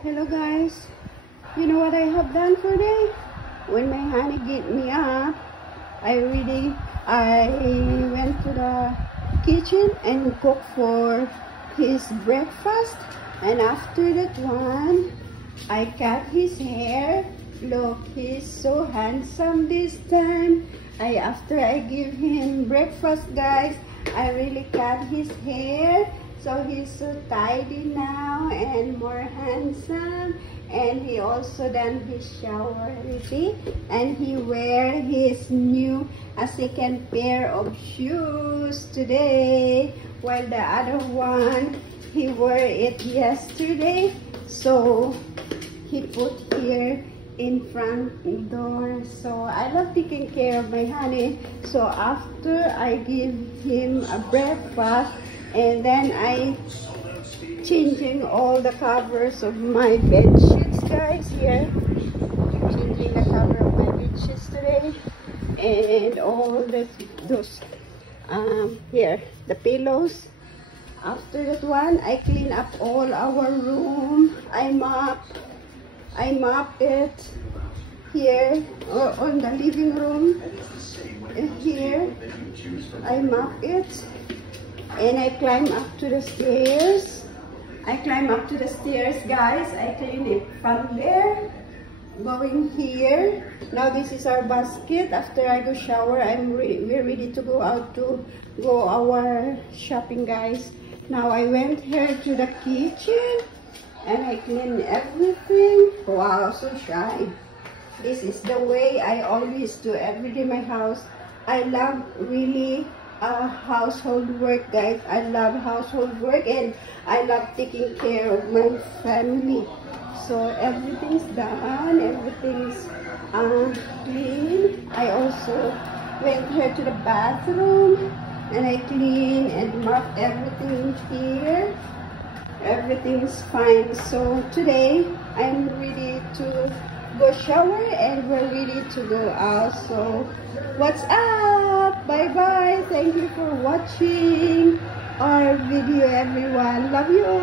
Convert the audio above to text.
Hello guys, you know what I have done for today? When my honey get me up, I went to the kitchen and cooked for his breakfast, and after that one, I cut his hair. Look, he's so handsome this time. After I give him breakfast, guys, I really cut his hair. So he's so tidy now and more handsome. And he also done his shower already. And he wear his new second pair of shoes today. While the other one, he wore it yesterday. So he put here in front door. So I love taking care of my honey. So after I give him a breakfast, and then I changing all the covers of my bed sheets, guys. Here, changing the cover of my bed sheets today, and all those here the pillows. After that one, I clean up all our room. I mop it here on the living room. And here I mop it. And I climb up to the stairs. Guys. I clean it from there. Going here. Now this is our basket. After I go shower, we're ready to go out to go our shopping, guys. Now I went here to the kitchen and I clean everything. Wow, so shy. This is the way I always do every day in my house. I love really household work, guys. I love household work and I love taking care of my family. So everything's done, everything's clean. I also went here to the bathroom and I clean and mop everything here. Everything's fine. So today I'm ready to go shower and we're ready to go out. So what's up? Bye bye. Thank you for watching our video, everyone. Love you all.